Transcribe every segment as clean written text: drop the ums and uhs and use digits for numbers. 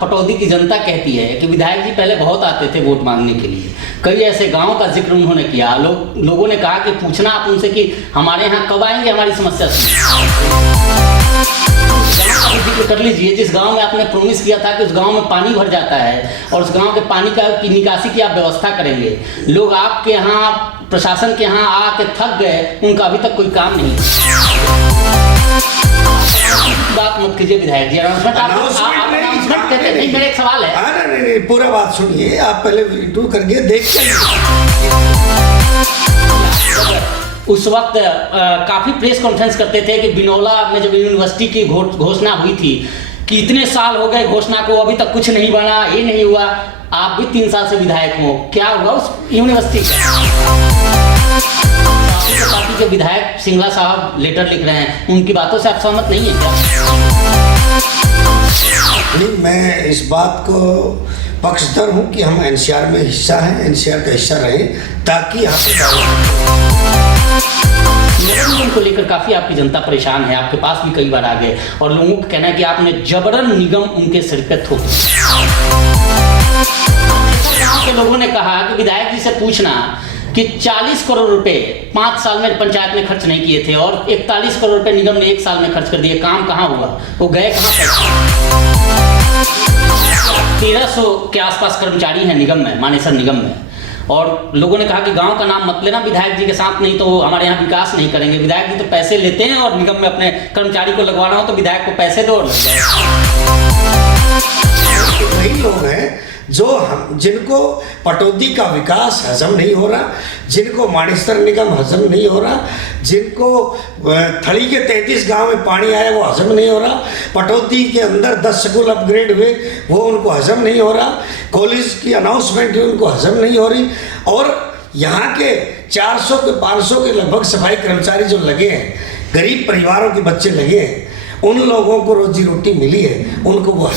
पटौदी की जनता कहती है कि विधायक जी पहले बहुत आते थे वोट मांगने के लिए। कई ऐसे गांव का जिक्र उन्होंने किया। लोगों ने कहा कि पूछना आप उनसे कि हमारे यहाँ कब आएंगे हमारी समस्या जिक्र कर लीजिए। जिस गांव में आपने प्रॉमिस किया था कि उस गांव में पानी भर जाता है और उस गांव के पानी की निकासी की आप व्यवस्था करेंगे। लोग आपके यहाँ प्रशासन के यहाँ आके थक गए, उनका अभी तक कोई काम नहीं। बात मत कीजिए विधायक जी, अनाउंसमेंट कहते नहीं। मेरा एक सवाल है। नहीं, पूरा बात सुनिए आप, पहले वीडियो करके देखते। उस वक्त काफी प्रेस कॉन्फ्रेंस करते थे कि बिनौला में जब यूनिवर्सिटी की घोषणा हुई थी कि इतने साल हो गए घोषणा को, अभी तक कुछ नहीं बना, ये नहीं हुआ। आप भी 3 साल से विधायक हो, क्या हुआ उस यूनिवर्सिटी का? पार्टी के विधायक सिंगला साहब लेटर लिख रहे हैं, उनकी बातों से आप सहमत नहीं है क्या? नहीं, मैं इस बात को पक्षधर हूँ कि हम एनसीआर में हिस्सा हैं, एनसीआर का हिस्सा रहे, ताकि यहाँ पे नगर निगम को लेकर काफी आपकी जनता परेशान है। आपके पास भी कई बार आ गए और लोगों का कहना है कि आपने जबरन निगम उनके सिर पे थोप दिया। गाँव के लोगों ने कहा कि विधायक जी से पूछना कि 40 करोड़ रुपए 5 साल में पंचायत में खर्च नहीं किए थे और 41 करोड़ रुपए निगम ने 1 साल में खर्च कर दिए। काम कहाँ हुआ? वो गए कहाँ? 1300 के आसपास कर्मचारी हैं निगम में, मानेसर निगम में। और लोगों ने कहा कि गांव का नाम मत लेना विधायक जी के साथ, नहीं तो हमारे यहाँ विकास नहीं करेंगे। विधायक जी तो पैसे लेते हैं और निगम में अपने कर्मचारी को लगवाना हो तो विधायक को पैसे दो और लग जाए। वही लोग हैं जिनको पटौदी का विकास हजम नहीं हो रहा, जिनको मानेसर निगम हजम नहीं हो रहा, जिनको थड़ी के 33 गांव में पानी आया वो हजम नहीं हो रहा, पटौदी के अंदर 10 स्कूल अपग्रेड हुए वो उनको हजम नहीं हो रहा, कॉलेज की अनाउंसमेंट हुई उनको हजम नहीं हो रही, और यहाँ के 400 के 500 के लगभग सफाई कर्मचारी जो लगे हैं, गरीब परिवारों के बच्चे लगे हैं, उन लोगों को रोजी रोटी मिली है, उनको वो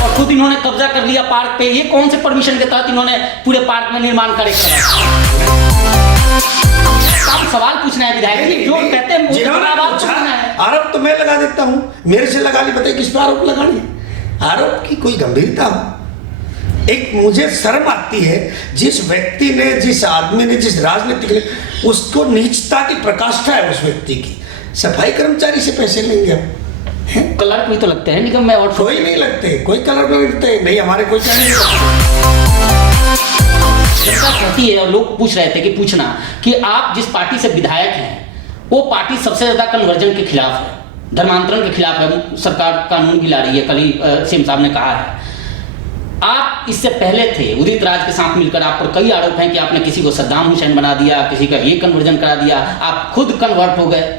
और खुद इन्होंने कब्जा कर लिया पार्क पे। ये कौन से परमिशन के तहत इन्होंने पूरे पार्क में निर्माण कार्य करा? आप सवाल पूछना है विधायक जी, जो कहते हैं आरोप तो मैं लगा देता हूँ, मेरे से लगा ली, बताइए किस पर आरोप लगानी? आरोप की कोई गंभीरता हो? एक मुझे शर्म आती है जिस व्यक्ति ने, जिस आदमी ने, जिस राजनीतिक ने, उसको नीचता की प्रकाष्ठा है उस व्यक्ति की। सफाई कर्मचारी से पैसे लेंगे हम? क्लर्क भी तो लगते हैं निगम में और कोई नहीं लगते, कोई क्लर्क नहीं लगते, नहीं हमारे कोई नहीं कहती है। और लोग पूछ रहे थे कि पूछना कि आप जिस पार्टी से विधायक हैं वो पार्टी सबसे ज्यादा कन्वर्जन के खिलाफ है, धर्मांतरण के खिलाफ है, सरकार कानून भी ला रही है, कल ही सीएम साहब ने कहा है। आप इससे पहले थे उदित राज के साथ मिलकर, आप पर कई आरोप हैं कि आपने किसी को सद्दाम हुसैन बना दिया, किसी का ये कन्वर्जन करा दिया, आप खुद कन्वर्ट हो गए।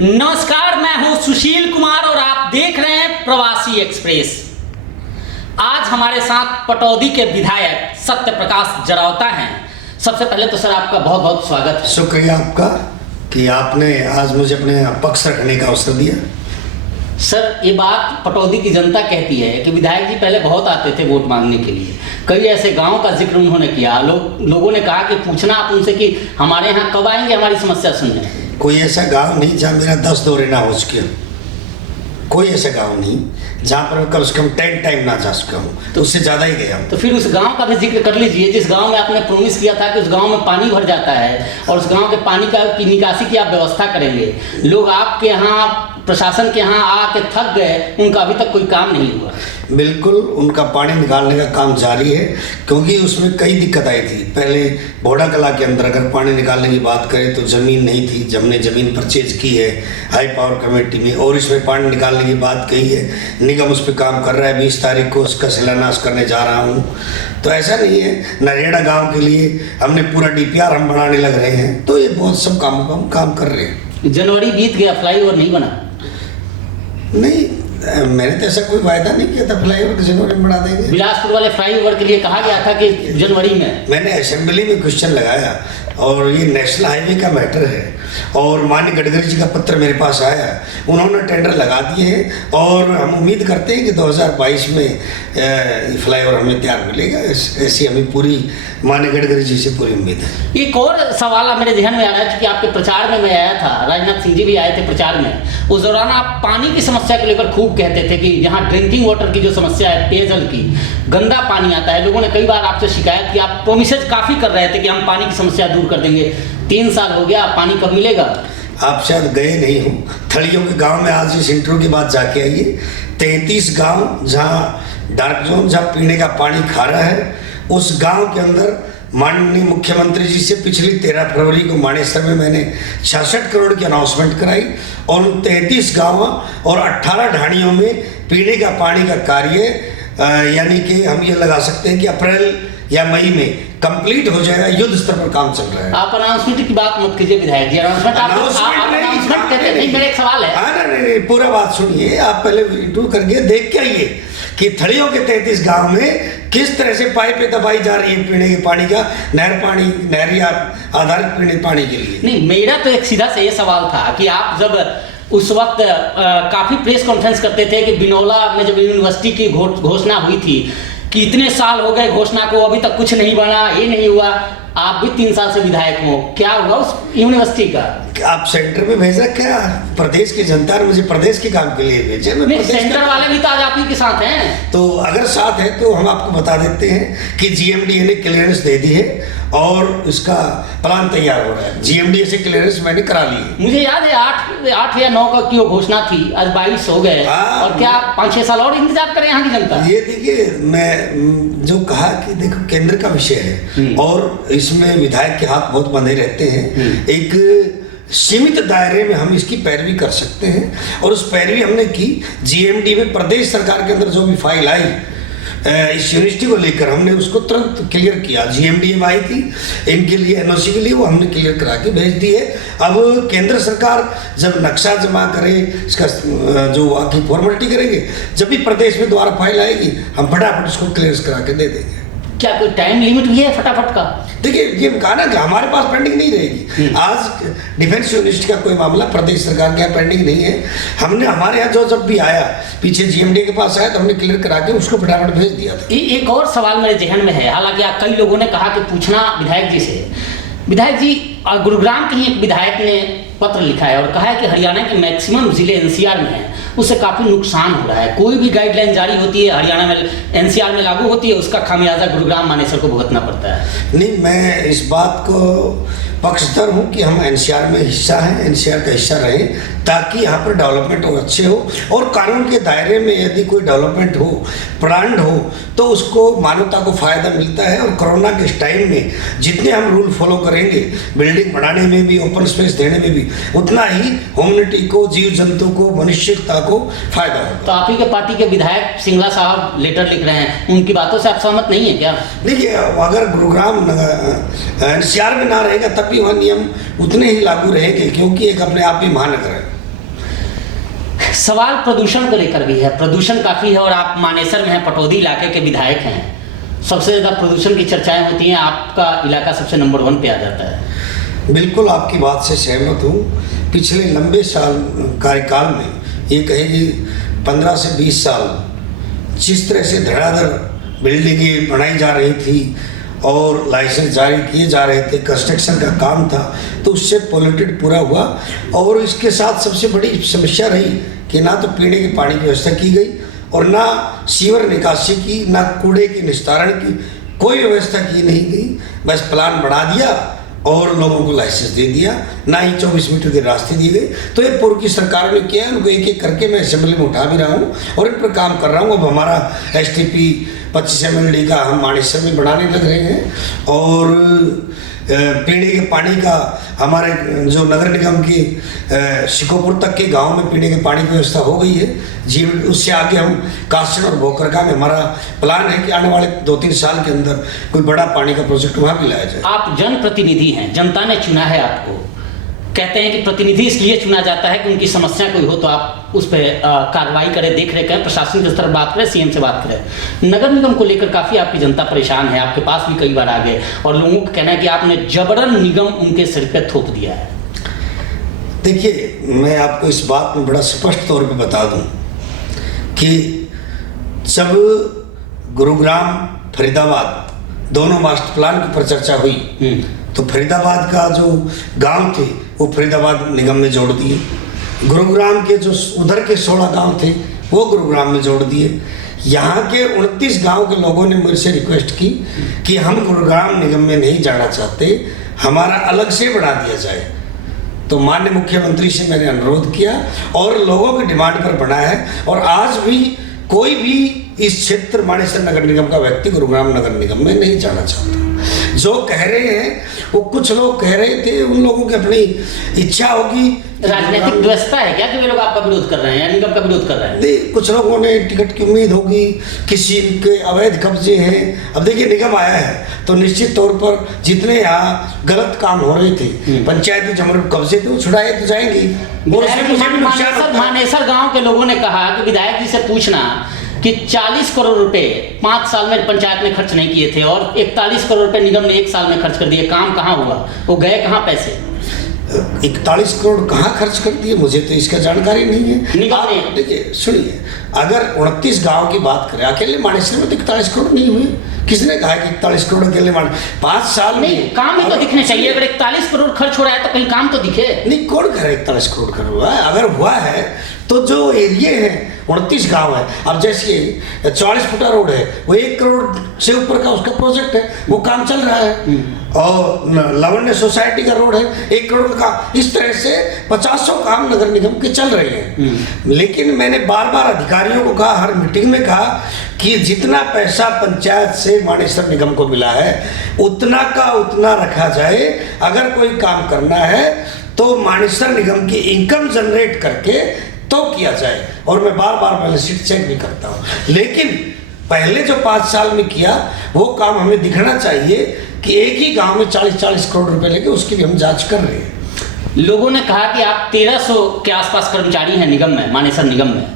नमस्कार, मैं हूं सुशील कुमार और आप देख रहे हैं प्रवासी एक्सप्रेस। आज हमारे साथ पटौदी के विधायक सत्य प्रकाश जरावता हैं। सबसे पहले तो सर आपका बहुत बहुत स्वागत है। शुक्रिया आपका कि आपने आज मुझे अपने पक्ष रखने का अवसर दिया। सर, ये बात पटौदी की जनता कहती है कि विधायक जी पहले बहुत आते थे वोट मांगने के लिए। कई ऐसे गांव का जिक्र उन्होंने किया। लोगों ने कहा कि पूछना आप उनसे कि हमारे यहाँ कब आएंगे हमारी समस्या सुनने। कोई ऐसा गांव नहीं जहाँ मेरा 10 दौरे ना हो चुके, कोई ऐसा गांव नहीं जहाँ पर कम से कम 10 टाइम ना जा चुका हूँ, तो उससे ज़्यादा ही गया। तो फिर उस गांव का भी जिक्र कर लीजिए जिस गांव में आपने प्रॉमिस किया था कि उस गांव में पानी भर जाता है और उस गांव के पानी की निकासी की आप व्यवस्था करेंगे। लोग आपके यहाँ प्रशासन के यहाँ आके थक गए, उनका अभी तक कोई काम नहीं हुआ। बिल्कुल, उनका पानी निकालने का काम जारी है, क्योंकि उसमें कई दिक्कत आई थी। पहले बोड़ा कला के अंदर अगर पानी निकालने की बात करें तो ज़मीन नहीं थी, हमने ज़मीन परचेज की है हाई पावर कमेटी में, और इसमें पानी निकालने की बात कही है। निगम उस पर काम कर रहा है, 20 तारीख को उसका शिलान्यास करने जा रहा हूँ। तो ऐसा नहीं है, नरेड़ा गाँव के लिए हमने पूरा DPR हम बनाने लग रहे हैं, तो ये बहुत सब काम कर रहे हैं। जनवरी बीत गया, फ्लाईओवर नहीं बना। नहीं, मैंने तो ऐसा कोई वायदा नहीं किया था फ्लाईओवर जनवरी में बना देंगे। बिलासपुर वाले फ्लाईओवर के लिए कहा गया था कि जनवरी में। मैंने असेंबली में क्वेश्चन लगाया और ये नेशनल हाईवे का मैटर है और माननीय गडकरी जी का पत्र मेरे पास आया, उन्होंने टेंडर लगा दिए हैं और हम उम्मीद करते हैं कि 2022 में ये फ्लाईओवर हमें तैयार मिलेगा। ऐसी हमें पूरी माननीय गडकरी जी से पूरी उम्मीद है। एक और सवाल मेरे ध्यान में आ रहा है कि आपके प्रचार में मैं आया था, राजनाथ सिंह जी भी आए थे प्रचार में, उस दौरान आप पानी की समस्या को लेकर खूब कहते थे कि यहाँ ड्रिंकिंग वाटर की जो समस्या है, पेयजल की, गंदा पानी आता है। लोगों ने कई बार आपसे शिकायत की, आप प्रोमिसेज काफ़ी कर रहे थे कि हम पानी की समस्या दूर कर देंगे। 3 साल हो गया, पानी कब मिलेगा? आप शायद गए नहीं हो थलियों के गांव में, आज इस इंटरव्यू के बाद जाके आइए। 33 गांव जहां डार्क जोन, जहां पीने का पानी खारा है, उस गांव के अंदर माननीय मुख्यमंत्री जी से पिछली 13 फरवरी को मानेसर में मैंने 66 करोड़ की अनाउंसमेंट कराई और उन 33 गाँव और 18 ढाणियों में पीने का पानी का कार्य यानी कि हम ये लगा सकते हैं कि अप्रैल या मई में कंप्लीट हो जाएगा। युद्ध स्तर पर काम चल रहा है। आप अनाउंसमेंट की बात मत कीजिए विधायक जी, अनाउंसमेंट कहते नहीं। मेरा एक सवाल है। हाँ नहीं, पूरा बात सुनिए। आप पहले इंटरव्यू करके देख के आइए कि थड़ियों के 33 गांव में किस तरह से पाइपें दबाई जा रही है पीने के पानी का, नहरी आधारित पीने पानी के लिए। नहीं, मेरा तो एक सीधा से ये सवाल था कि आप जब उस वक्त काफ़ी प्रेस कॉन्फ्रेंस करते थे कि बिनौला में जब यूनिवर्सिटी की घोषणा हुई थी कि इतने साल हो गए घोषणा को, अभी तक कुछ नहीं बना, ये नहीं हुआ। आप भी 3 साल से विधायक हो, क्या हुआ उस यूनिवर्सिटी का? आप सेंटर में भेजा क्या? प्रदेश की जनता ने मुझे प्रदेश के काम के लिए भेजे। सेंटर वाले भी तो आज आप ही के साथ हैं। तो अगर साथ है तो हम आपको बता देते हैं कि जीएमडीए ने क्लियरेंस दे दी है और इसका प्लान तैयार हो रहा है। जीएमडीए से क्लियरेंस मैंने करा ली है। मुझे याद है 8 या 9 का की घोषणा थी, आज 22 हो गए और क्या 5-6 साल और इंतजार करें यहाँ की जनता? ये देखिए, मैं जो कहा कि देखो केंद्र का विषय है और इसमें विधायक के हाथ बहुत बंधे रहते हैं। एक सीमित दायरे में हम इसकी पैरवी कर सकते हैं और उस पैरवी हमने की। जीएमडी में प्रदेश सरकार के अंदर जो भी फाइल आई इस यूनिवर्सिटी को लेकर, हमने उसको तुरंत क्लियर किया। जीएमडी में आई थी इनके लिए, एनओसी के लिए, वो हमने क्लियर करा के भेज दी है। अब केंद्र सरकार जब नक्शा जमा करे, इसका जो आगे फॉर्मेलिटी करेंगे, जब भी प्रदेश में दोबारा फाइल आएगी हम फटाफट उसको क्लियर करा के दे देंगे। क्या कोई टाइम लिमिट भी है फटाफट का? देखिए, ये कहा ना कि हमारे पास पेंडिंग नहीं रहेगी। आज डिफेंस यूनिवर्सिटी का कोई मामला प्रदेश सरकार के यहाँ पेंडिंग नहीं है। हमने हमारे यहाँ जो जब भी आया, पीछे जीएमडी के पास आया तो हमने क्लियर करा के उसको फटाफट भेज दिया था। एक और सवाल मेरे जहन में है, हालांकि आप कई लोगों ने कहा कि पूछना विधायक जी से। विधायक जी, गुरुग्राम के ही एक विधायक ने पत्र लिखा है और कहा है कि हरियाणा के मैक्सिमम जिले एनसीआर में हैं, उससे काफ़ी नुकसान हो रहा है। कोई भी गाइडलाइन जारी होती है हरियाणा में, एनसीआर में लागू होती है, उसका खामियाजा गुरुग्राम मानेसर को भुगतना पड़ता है। नहीं, मैं इस बात को पक्षधर हूँ कि हम एनसीआर में हिस्सा हैं, एनसीआर का हिस्सा रहें, ताकि यहाँ पर डेवलपमेंट और अच्छे हो और कानून के दायरे में यदि कोई डेवलपमेंट हो, प्लान्ड हो, तो उसको मानवता को फ़ायदा मिलता है। और कोरोना के इस टाइम में जितने हम रूल फॉलो करेंगे, बिल्डिंग बनाने में भी, ओपन स्पेस देने में भी, उतना ही ह्यूमनिटी को, जीव जंतु को, मनुष्यता को फायदा होगा। तो आप ही के पार्टी के विधायक सिंगला साहब लेटर लिख रहे हैं, उनकी बातों से आप सहमत नहीं है क्या? देखिए, अगर गुरुग्राम एनसीआर में ना रहेगा तब भी वह नियम उतने ही लागू रहेंगे, क्योंकि एक अपने आप ही महानगर है। सवाल प्रदूषण को लेकर भी है, प्रदूषण काफ़ी है और आप मानेसर में हैं, पटौदी इलाके के विधायक हैं। सबसे ज़्यादा प्रदूषण की चर्चाएं होती हैं, आपका इलाका सबसे नंबर 1 पे आ जाता है। बिल्कुल आपकी बात से सहमत हूँ। पिछले लंबे साल कार्यकाल में, ये कहेगी 15 से 20 साल, जिस तरह से धड़ाधड़ बिल्डिंगें बनाई जा रही थी और लाइसेंस जारी किए जा रहे थे, कंस्ट्रक्शन का काम था, तो उससे पोल्यूटेड पूरा हुआ। और इसके साथ सबसे बड़ी समस्या रही कि ना तो पीने के पानी की व्यवस्था की गई और ना सीवर निकासी की, ना कूड़े के निस्तारण की कोई व्यवस्था की नहीं गई। बस प्लान बना दिया और लोगों को लाइसेंस दे दिया, ना ही 24 मीटर के रास्ते दिए गए। तो ये पूर्व की सरकार ने किया है, उनको एक एक करके मैं असेंबली में उठा भी रहा हूँ और इन पर काम कर रहा हूँ। अब हमारा STP 25 MLD का हम मानेसर में बनाने लग रहे हैं और पीने के पानी का हमारे जो नगर निगम के शिकोपुर तक के गांव में पीने के पानी की व्यवस्था हो गई है जी। उससे आगे हम कासन और भोकरगा में हमारा प्लान है कि आने वाले 2-3 साल के अंदर कोई बड़ा पानी का प्रोजेक्ट वहाँ भी लाया जाए। आप जनप्रतिनिधि हैं, जनता ने चुना है आपको, कहते हैं कि प्रतिनिधि इसलिए चुना जाता है कि उनकी समस्या कोई हो तो आप उस पर कार्रवाई करें, देख रेख करें, प्रशासन के स्तर पर बात करें, सीएम से बात करें। नगर निगम को लेकर काफ़ी आपकी जनता परेशान है, आपके पास भी कई बार आ गए और लोगों का कहना है कि आपने जबरन निगम उनके सिर पर थोप दिया है। देखिए, मैं आपको इस बात में बड़ा स्पष्ट तौर पे बता दूं कि जब गुरुग्राम फरीदाबाद दोनों मास्टर प्लान की पर चर्चा हुई तो फरीदाबाद का जो गांव थे वो फरीदाबाद निगम में जोड़ दिए, गुरुग्राम के जो उधर के 16 गांव थे वो गुरुग्राम में जोड़ दिए। यहाँ के 29 गांव के लोगों ने मेरे से रिक्वेस्ट की कि हम गुरुग्राम निगम में नहीं जाना चाहते, हमारा अलग से बढ़ा दिया जाए। तो माननीय मुख्यमंत्री से मैंने अनुरोध किया और लोगों की डिमांड पर बना है। और आज भी कोई भी इस क्षेत्र मानेसर नगर निगम का व्यक्ति गुरुग्राम नगर निगम में नहीं जाना चाहता। जो कह रहे हैं वो कुछ लोग कह रहे थे, उन लोगों की अपनी इच्छा होगी। राजनीतिक व्यवस्था है क्या कि वे लोग आपका विरोध कर रहे हैं या निगम का विरोध कर रहे हैं? नहीं, कुछ लोगों ने टिकट की उम्मीद होगी, किसी के अवैध कब्जे हैं। अब देखिए, निगम आया है तो निश्चित तौर पर जितने यहाँ गलत काम हो रहे थे, पंचायती जमर कब्जे थे, वो छुड़ाए तो जाएंगी। मानेसर गांव के लोगों ने कहा कि विधायक जी से पूछना कि 40 करोड़ रुपए 5 साल में पंचायत में खर्च नहीं किए थे और 41 करोड़ रुपए निगम ने 1 साल में खर्च कर दिए, काम कहाँ हुआ, वो गए कहाँ पैसे? 41 करोड़ कहाँ खर्च कर दिए, मुझे तो इसका जानकारी नहीं है। आप देखिए, सुनिए, अगर 29 गांव की बात करें, अकेले मानेसर में तो 41 करोड़ नहीं हुए। किसने कहा कि 41 करोड़ अकेले 5 साल में? नहीं, काम भी तो दिखने चाहिए। अगर 41 करोड़ खर्च हो रहा है तो कहीं काम तो दिखे। नहीं, कौन कह रहा है 41 करोड़ खर्च हुआ है? अगर हुआ है तो जो एरिया है 29 गांव है, अब जैसे 44 फुटा रोड है, वो 1 करोड़ से ऊपर का उसका प्रोजेक्ट है, वो काम चल रहा है। और लावण्य सोसाइटी का रोड है 1 करोड़ का। इस तरह से 50 काम नगर निगम के चल रहे हैं। लेकिन मैंने बार बार अधिकारियों को कहा, हर मीटिंग में कहा कि जितना पैसा पंचायत से मानेसर निगम को मिला है उतना का उतना रखा जाए। अगर कोई काम करना है तो मानेसर निगम की इनकम जनरेट करके तो किया जाए। और मैं बार बार बैलेंस शीट चेक भी करता हूँ। लेकिन पहले जो 5 साल में किया वो काम हमें दिखना चाहिए कि एक ही गांव में 40-40 करोड़ रुपए लेके उसकी भी हम जांच कर रहे हैं। लोगों ने कहा कि आप 1300 के आसपास कर्मचारी हैं निगम में, मानेसर निगम में,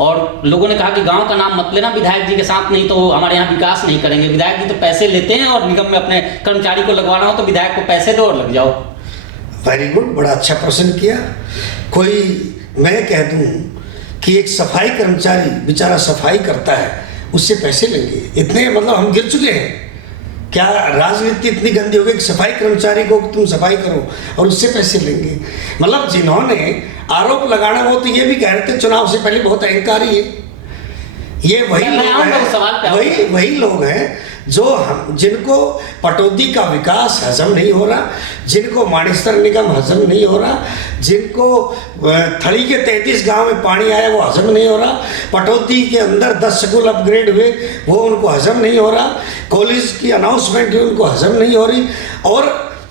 और लोगों ने कहा कि गांव का नाम मत लेना विधायक जी के साथ, नहीं तो हमारे यहाँ विकास नहीं करेंगे। विधायक जी तो पैसे लेते हैं और निगम में अपने कर्मचारी को लगवाना हो तो विधायक को पैसे दो और लग जाओ। वेरी गुड, बड़ा अच्छा प्रश्न किया। कोई मैं कह दूं कि एक सफाई कर्मचारी बेचारा सफाई करता है, उससे पैसे लेंगे? इतने मतलब हम गिर चुके हैं क्या? राजनीति इतनी गंदी हो गई कि सफाई कर्मचारी को तुम सफाई करो और उससे पैसे लेंगे? मतलब जिन्होंने आरोप लगाना, वो तो ये भी कह रहे थे चुनाव से पहले बहुत अहंकारी है। ये वही लोग हैं जो जिनको पटौदी का विकास हजम नहीं हो रहा, जिनको मानेसर निगम हजम नहीं हो रहा, जिनको थली के 33 गांव में पानी आया वो हजम नहीं हो रहा, पटौदी के अंदर 10 स्कूल अपग्रेड हुए वो उनको हजम नहीं हो रहा, कॉलेज की अनाउंसमेंट हुई उनको हजम नहीं हो रही। और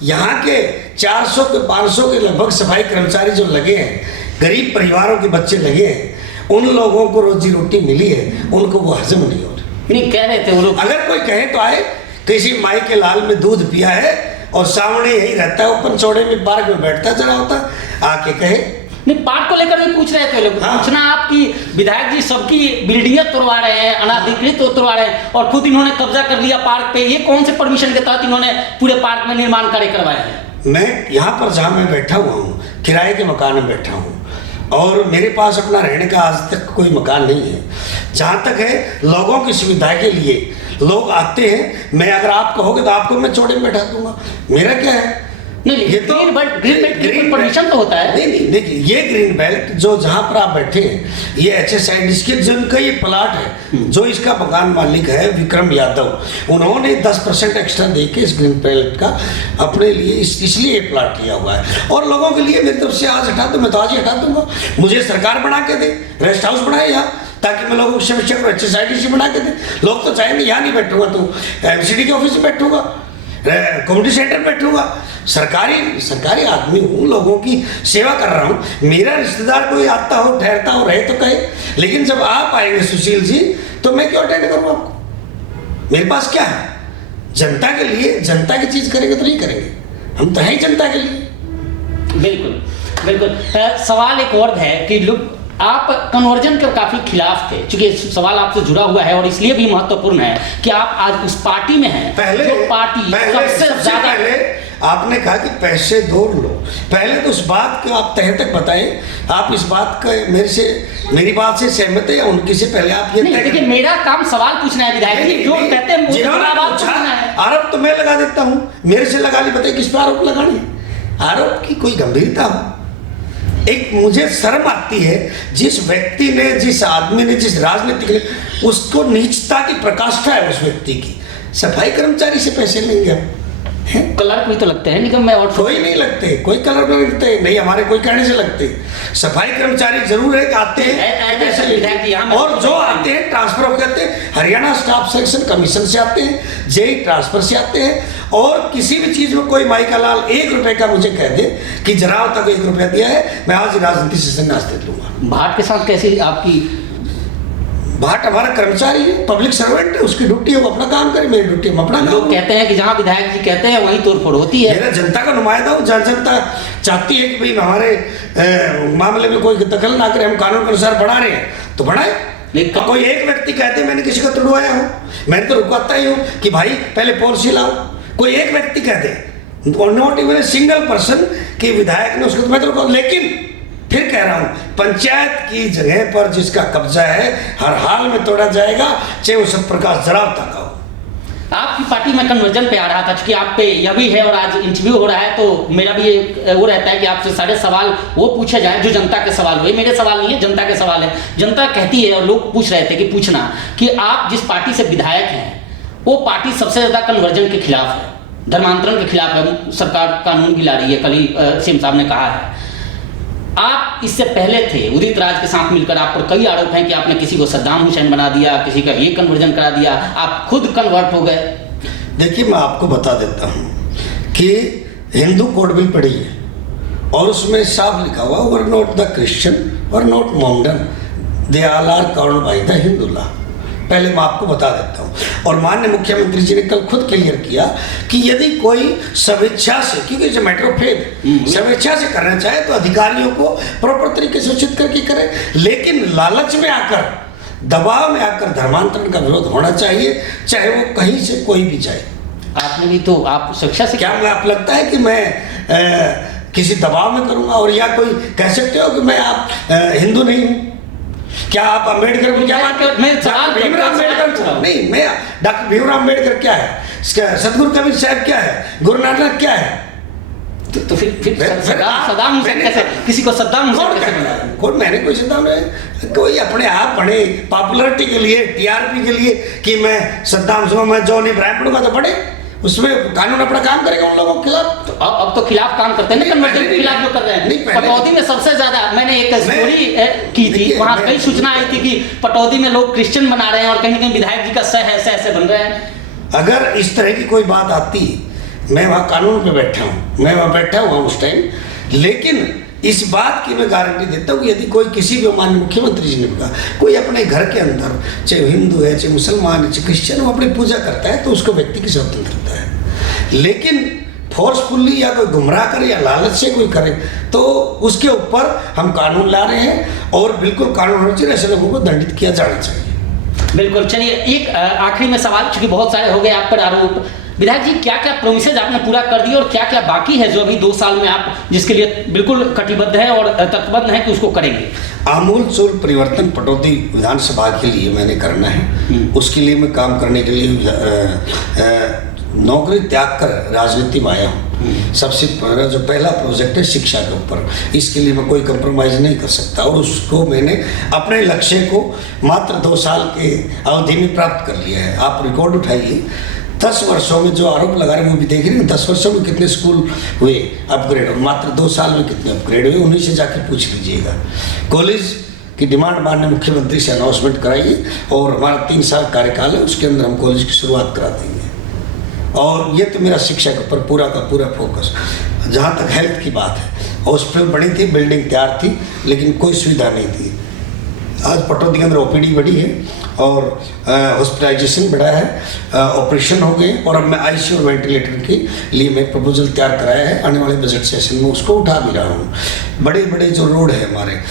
यहाँ के 400 के 500 के लगभग सफाई कर्मचारी जो लगे हैं, गरीब परिवारों के बच्चे लगे हैं, उन लोगों को रोजी रोटी मिली है, उनको वो हजम नहीं हो रहा। नहीं कह रहे थे वो लोग, अगर कोई कहे तो आए, किसी माई के लाल में दूध पिया है और सामने यही रहता है, वो पंचौड़े में पार्क में बैठता चला होता, आके कहे। नहीं, पार्क को लेकर भी पूछ रहे थे लोग। हाँ। पूछना आपकी विधायक जी सबकी बिल्डिंगें तोड़वा रहे हैं, अनाधिकृत तोड़वा रहे हैं और खुद इन्होंने कब्जा कर लिया पार्क पे। ये कौन से परमिशन के तहत इन्होंने पूरे पार्क में निर्माण कार्य करवाए हैं? मैं यहाँ पर जहाँ मैं बैठा हुआ हूँ, किराए के मकान में बैठा हूँ और मेरे पास अपना रहने का आज तक कोई मकान नहीं है। जहाँ तक है लोगों की सुविधा के लिए लोग आते हैं, मैं अगर आप कहोगे तो आपको मैं चौड़े में बैठा दूंगा, मेरा क्या है? नहीं, ये तो ग्रीन परमिशन तो होता है। नहीं, देखिए ये ग्रीन बेल्ट जो जहाँ पर आप बैठे हैं, ये HSID इसके जिनका ये प्लाट है, जो इसका मकान मालिक है विक्रम यादव, उन्होंने 10% एक्स्ट्रा दे के इस ग्रीन बेल्ट का अपने लिए इसलिए ये प्लाट लिया हुआ है। और लोगों के लिए मेरी तरफ से आज हटा दो, मैं तो आज ही हटा दूंगा। मुझे सरकार बना के दे, रेस्ट हाउस बनाए यहाँ, ताकि मैं लोगों की समस्या को HSID से बना के दे। लोग तो चाहेंगे यहाँ नहीं बैठूंगा तो MCD के ऑफिस में बैठूंगा, कम्युनिटी सेंटर में बैठूंगा। सरकारी आदमी हूँ, लोगों की सेवा कर रहा हूँ। मेरा रिश्तेदार कोई आता हो, ठहरता हो, रहे तो कहे, लेकिन जब आप आएंगे सुशील जी तो मैं क्यों अटेंड करूँ आपको? मेरे पास क्या है? जनता के लिए, जनता की चीज़ करेंगे तो नहीं करेंगे, हम तो हैं जनता के लिए। बिल्कुल बिल्कुल। सवाल एक और है कि लोग आप कन्वर्जन के काफी खिलाफ थे, क्योंकि सवाल आपसे जुड़ा हुआ है और इसलिए भी महत्वपूर्ण है कि आप आज उस पार्टी में हैं जो पार्टी सबसे ज्यादा। पहले आपने कहा कि पैसे दो लो, पहले तो उस बात को आप तह तक बताएं। आप इस बात का मेरी बात से सहमत है या उनकी से? पहले आप ये नहीं, देखिए मेरा काम सवाल पूछना है विधायक जी, जो कहते हैं मुझे पूछना है। आरोप तो मैं लगा देता हूँ, मेरे से लगा ली, बताइए किस पर आरोप लगाने? आरोप की कोई गंभीरता हो? एक मुझे शर्म आती है जिस व्यक्ति ने, जिस आदमी ने, जिस राजनीतिक ने, उसको नीचता की प्रकाष्ठा है उस व्यक्ति की। सफाई कर्मचारी से पैसे लेंगे हम? क्लर्क भी तो लगते हैं निगम में, और कोई नहीं लगते, कोई क्लर्क नहीं लगते, नहीं हमारे कोई कहने से लगते। सफाई कर्मचारी जरूर है कि आते हैं, और जो आते हैं ट्रांसफर हो जाते हैं, हरियाणा स्टाफ सिलेक्शन कमीशन से आते हैं, जेई ट्रांसफर से आते हैं। और किसी भी चीज में कोई माई का लाल 1 रुपए का मुझे कह दे कि जरा तक 1 रुपया दिया है, मैं आज राजनीति से संन्यास दे लूंगा। भाट के साथ कैसी आपकी? भाट हमारा कर्मचारी है, पब्लिक सर्वेंट है, उसकी ड्यूटी है वो अपना काम करे, मेरी ड्यूटी है अपना काम। लोग कहते हैं कि जहां विधायक जी कहते हैं वहीं तोड़फोड़ होती है। मेरा जनता का नुमाइंदा हूँ, जनता चाहती है कि भाई हमारे मामले में कोई दखल ना करे, हम कानून के अनुसार बढ़ा रहे हैं तो बढ़ाए। कोई एक व्यक्ति कहते मैंने किसी को तुड़वाया हूँ, मैंने तो रुकवाता ही हूँ कि भाई पहले पॉलिसी लाओ। कोई एक व्यक्ति कहते और not even a single person कि विधायक ने उसको, मैं तो रुकवा। लेकिन फिर कह रहा हूं, पंचायत की जगह पर जिसका कब्जा है हर हाल में तोड़ा जाएगा, चाहे वो सत्यप्रकाश जराव तक हो। आपकी पार्टी में कन्वर्जन पे आ रहा था, क्योंकि आप पे यह भी है और आज इंटरव्यू हो रहा है, तो मेरा भी वो रहता है कि आपसे सारे सवाल वो पूछे जाएं जो जनता के सवाल हुए। मेरे सवाल नहीं है, जनता के सवाल है। जनता कहती है और लोग पूछ रहे थे कि पूछना कि आप जिस पार्टी से विधायक हैं वो पार्टी सबसे ज्यादा कन्वर्जन के खिलाफ है, धर्मांतरण के खिलाफ है, सरकार कानून भी ला रही है, कल ही सीएम साहब ने कहा है। आप इससे पहले थे उदित राज के साथ मिलकर, आप पर कई आरोप हैं कि आपने किसी को सद्दाम हुसैन बना दिया, किसी का ये कन्वर्जन करा दिया, आप खुद कन्वर्ट हो गए। देखिए मैं आपको बता देता हूँ कि हिंदू कोड बिल पढ़ी है और उसमें साफ लिखा हुआ were not the Christian were not Mohammedan, they all are count by the Hindu law. पहले मैं आपको बता देता हूँ। और माननीय मुख्यमंत्री जी ने कल खुद क्लियर किया कि यदि कोई स्वेच्छा से, क्योंकि जो मैटर ऑफ फेथ, स्वेच्छा से करना चाहे तो अधिकारियों को प्रॉपर तरीके से उचित करके करे, लेकिन लालच में आकर, दबाव में आकर धर्मांतरण का विरोध होना चाहिए, चाहे वो कहीं से कोई भी जाए। आपने भी तो, आप शिक्षा से क्या मैं, आप लगता है कि मैं किसी दबाव में करूँगा? और या कोई कह सकते हो कि मैं आप हिंदू नहीं हूँ? क्या आप अम्बेडकर को क्या मानते हो? भीमराव अम्बेडकर नहीं, मैं डॉक्टर भीमराव अम्बेडकर क्या है, सतगुरु कबीर साहब क्या है, गुरु नानक क्या है? तो फिर सद्दाम हुसैन कैसे, किसी को सद्दाम हुसैन कैसे बनाया? कोई, मैंने कोई सद्दाम नहीं, कोई अपने आप बने पॉपुलरिटी के लिए, टीआरपी के लिए कि मैं सद्दाम हुसैन, मैं जॉन इब्राहिम पढ़ूंगा तो पढ़े, उसमें कानून अपना काम करेगा उन लोगों के खिलाफ। तो अब तो खिलाफ काम करते हैं ना, कन्वर्जन के खिलाफ जो कर रहे हैं। पटौदी में सबसे ज्यादा, मैंने एक स्टोरी की थी, वहां कई सूचना आई थी कि पटौदी में लोग क्रिश्चियन बना रहे हैं और कहीं ना कहीं विधायक जी का सह ऐसे बन रहे हैं। अगर इस तरह की कोई बात आती, मैं वहाँ कानून पे बैठा हूँ, मैं वहाँ बैठा हुआ उस टाइम, लेकिन इस बात की मैं गारंटी देता हूँ कि यदि कोई किसी भी, माननीय मुख्यमंत्री जी ने कहा, कोई अपने घर के अंदर चाहे हिंदू है, चाहे मुसलमान है, चाहे क्रिश्चियन, वो अपनी पूजा करता है तो उसको व्यक्ति की स्वतंत्रता है। लेकिन फोर्सफुल्ली या कोई गुमराह करे या लालच से कोई करे तो उसके ऊपर हम कानून ला रहे हैं और बिल्कुल कानून होना चाहिए, ऐसे लोगों को दंडित किया जाना चाहिए। बिल्कुल। चलिए एक आखिरी में सवाल, चूंकि बहुत सारे हो गए आप पर आरोप, विधायक जी क्या क्या प्रोमिसेज आपने पूरा कर दिए और क्या क्या बाकी है जो अभी 2 साल में आप जिसके लिए बिल्कुल कटिबद्ध है और तत्पबद्ध है कि उसको करेंगे? आमूल चूल परिवर्तन पटौदी विधानसभा के लिए मैंने करना है। उसके लिए मैं काम करने के लिए नौकरी त्याग कर राजनीति में आया हूँ। सबसे पहला जो पहला प्रोजेक्ट है शिक्षा के ऊपर, इसके लिए मैं कोई कंप्रोमाइज़ नहीं कर सकता और उसको मैंने अपने लक्ष्य को मात्र 2 साल के अवधि में प्राप्त कर लिया है। आप रिकॉर्ड उठाइए, 10 वर्षों में जो आरोप लगा रहे हैं वो भी देख रहे हैं, 10 वर्षों में कितने स्कूल हुए अपग्रेड और मात्र 2 साल में कितने अपग्रेड हुए, उन्हीं से जाकर पूछ लीजिएगा। कॉलेज की डिमांड माननीय मुख्यमंत्री से अनाउंसमेंट कराइए और हमारा 3 साल कार्यकाल है, उसके अंदर हम कॉलेज की शुरुआत करा देंगे। और ये तो मेरा शिक्षा के ऊपर पूरा का पूरा फोकस। जहाँ तक हेल्थ की बात है, हॉस्पिटल बनी थी, बिल्डिंग तैयार थी, लेकिन कोई सुविधा नहीं थी। आज पटौदी के अंदर ओपीडी बढ़ी है और हॉस्पिटलाइजेशन बढ़ा है, ऑपरेशन हो गए और अब मैं आईसीयू और वेंटिलेटर के लिए मैं प्रपोजल तैयार कराया है। आने वाले बजट सेशन में उसको उठा भी रहा हूँ। बड़े बड़े जो रोड है हमारे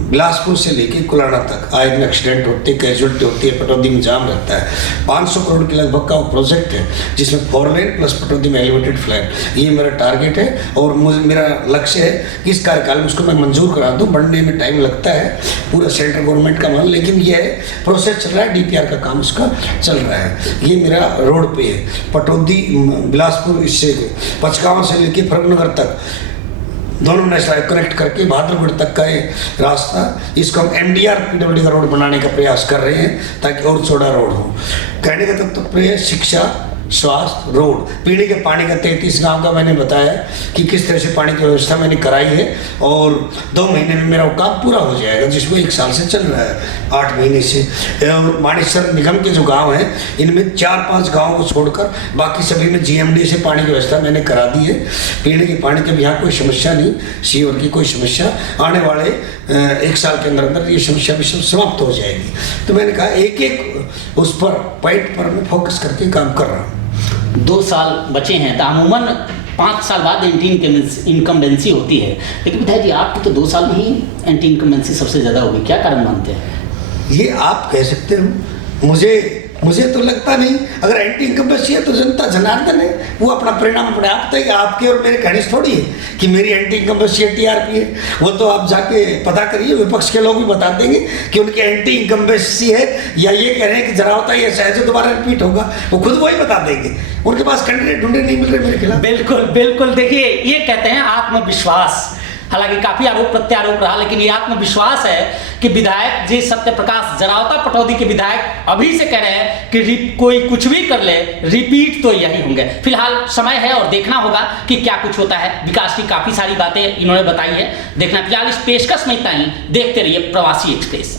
बिलासपुर से लेके कुलाना तक आए दिन एक्सीडेंट होते, कैजुअलिटी होती है, पटौदी में जाम रहता है। 500 करोड़ के लगभग का वो प्रोजेक्ट है जिसमें 4 लेन प्लस पटौदी में एलिवेटेड फ्लैट, ये मेरा टारगेट है और मेरा लक्ष्य है कि इस कार्यकाल में उसको मैं मंजूर करा दूं। बनने में टाइम लगता है, पूरा सेंट्रल गवर्नमेंट का माल, लेकिन ये है प्रोसेस चल रहा है, डीपीआर का काम उसका चल रहा है। ये मेरा रोड पे है पटौदी बिलासपुर, इससे पचकावा से लेके फरकनगर तक दोनों नेशनल हाईवे कनेक्ट करके बहादुरगढ़ तक का ये रास्ता, इसको हम एमडीआर पीडब्ल्यूडी का रोड बनाने का प्रयास कर रहे हैं ताकि और चौड़ा रोड हो। कहने का तात्पर्य शिक्षा, स्वास्थ्य, रोड, पीने के पानी का 33 गांव का मैंने बताया कि किस तरह से पानी की व्यवस्था मैंने कराई है और 2 महीने में मेरा वो काम पूरा हो जाएगा, जिसमें 1 साल से चल रहा है, 8 महीने से। और मानेसर निगम के जो गांव हैं इनमें 4-5 गाँव को छोड़कर बाकी सभी में जीएमडी से पानी की व्यवस्था मैंने करा दी है। पीने के पानी की भी यहाँ कोई समस्या नहीं, सीवर की कोई समस्या, आने वाले 1 साल के अंदर अंदर ये समस्या भी समाप्त हो जाएगी। तो मैंने कहा एक उस पर पॉइंट पर मैं फोकस करके काम कर रहा हूँ। 2 साल बचे हैं तो अमूमन 5 साल बाद एंटी इनकम्बेंसी होती है, लेकिन विधायक जी आपकी तो 2 साल में ही एंटी इनकम्बेंसी सबसे ज़्यादा होगी, क्या कारण मानते हैं? ये आप कह सकते हो, मुझे तो लगता नहीं। अगर एंटी इनकम्बेंसी है तो जनता जनार्दन है, वो अपना परिणाम अपने आप तय। आपके और मेरे कहने से थोड़ी है कि मेरी एंटी इनकम्बेंसी है, टीआरपी है। वो तो आप जाके पता करिए, विपक्ष के लोग भी बता देंगे कि उनकी एंटी इनकम्बेंसी है या ये कह रहे हैं कि जरावता या सहज दोबारा रिपीट होगा, वो खुद वही बता देंगे। उनके पास कैंडिडेट ढूंढे नहीं मिल रहे मेरे खिलाफ। बिल्कुल बिल्कुल, देखिए ये कहते हैं आत्मविश्वास। हालांकि काफी आरोप प्रत्यारोप रहा, लेकिन ये आत्मविश्वास है कि विधायक जी सत्य प्रकाश जरावता पटौदी के विधायक अभी से कह रहे हैं कि कोई कुछ भी कर ले रिपीट तो यही होंगे। फिलहाल समय है और देखना होगा कि क्या कुछ होता है। विकास की काफी सारी बातें इन्होंने बताई है, देखना। फिलहाल इस पेशकश में इतना ही। देखते रहिए प्रवासी एक्सप्रेस।